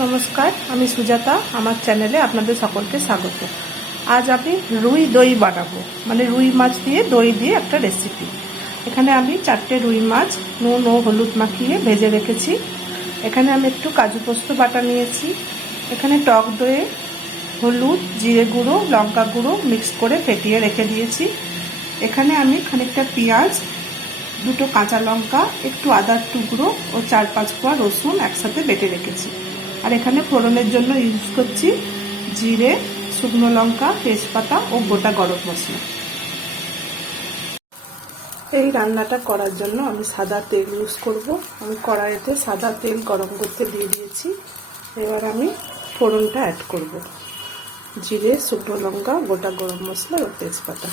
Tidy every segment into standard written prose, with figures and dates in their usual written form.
নমস্কার, আমি সুজাতা। আমার চ্যানেলে আপনাদের সকলকে স্বাগত। আজ আমি রুই দই বানাবো, মানে রুই মাছ দিয়ে দই দিয়ে একটা রেসিপি। এখানে আমি 4টে রুই মাছ নুন ও হলুদ মাখিয়ে ভেজে রেখেছি। এখানে আমি একটু কাজু পোস্ত বাটা নিয়েছি। এখানে টক দইয়ে হলুদ, জিরে গুঁড়ো, লঙ্কা গুঁড়ো মিক্স করে ফেটিয়ে রেখে দিয়েছি। এখানে আমি খানিকটা পেঁয়াজ, 2টো কাঁচা লঙ্কা, একটু আদার টুকরো ও 4-5 কোয়া রসুন একসাথে বেটে রেখেছি। আর এখানে ফোড়নের জন্য ইউজ করছি জিরে, শুকনো লঙ্কা, তেজপাতা ও গোটা গরম মশলা। এই রান্নাটা করার জন্য আমি সাদা তেল ইউজ করব। আমি কড়াইতে সাদা তেল গরম করতে দিয়ে দিয়েছি। এবার আমি ফোড়নটা অ্যাড করব। জিরে, শুকনো লঙ্কা, গোটা গরম মশলা ও তেজপাতা।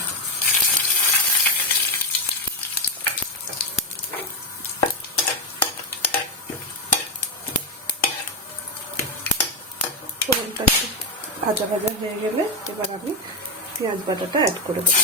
ফোড়নটা একটু ভাজা ভাজা হয়ে গেলে এবার আমি পেঁয়াজ বাটাটা অ্যাড করে দেবো।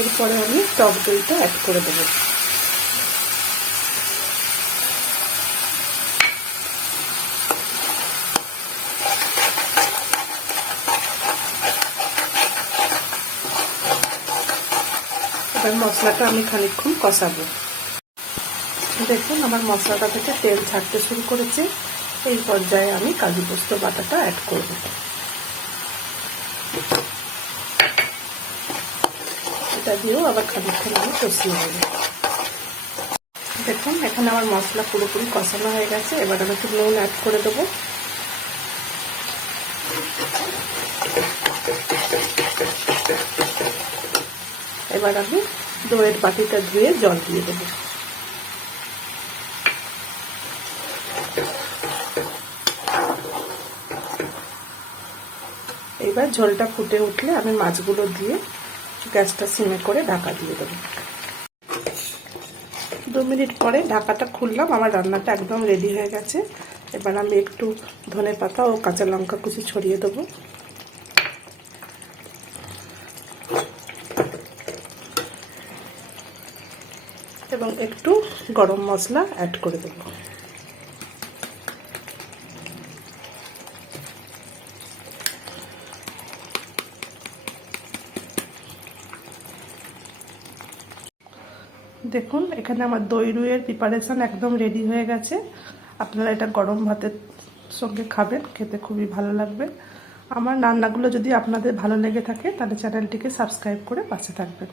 এরপরে আমি টক দইটা অ্যাড করে দেবো। এবার মশলাটা আমি খানিকক্ষণ কষাবো। দেখুন আমার মশলাটা থেকে তেল ছাড়তে শুরু করেছে। এই পর্যায়ে আমি কাজু পোস্ত বাটাটা অ্যাড করব। এটা দিয়েও আবার খানিকক্ষণ আমি কষিয়ে নেব। দেখুন এখানে আমার মশলা পুরোপুরি কষানো হয়ে গেছে। এবার আমি একটু নুন অ্যাড করে দেবো। এবার আমি দইয়ের বাটিটা ধুয়ে জল দিয়ে দেবো। এবার ঝোলটা ফুটে উঠলে আমি মাছগুলো দিয়ে গ্যাসটা সিমে করে ঢাকা দিয়ে দেবো। 2 মিনিট পরে ঢাকাটা খুললাম। আমার রান্নাটা একদম রেডি হয়ে গেছে। এবার আমি একটু ধনেপাতা ও কাঁচা লঙ্কা কুচি ছড়িয়ে দেবো। এবং একটু গরম মশলা অ্যাড করে দেবো। দেখুন এখানে আমার দই রুইয়ের প্রিপারেশন একদম রেডি হয়ে গেছে। আপনারা এটা গরম ভাতের সঙ্গে খাবেন, খেতে খুবই ভালো লাগবে। আমার রান্নাগুলো যদি আপনাদের ভালো লেগে থাকে তাহলে চ্যানেলটিকে সাবস্ক্রাইব করে পাশে থাকবেন।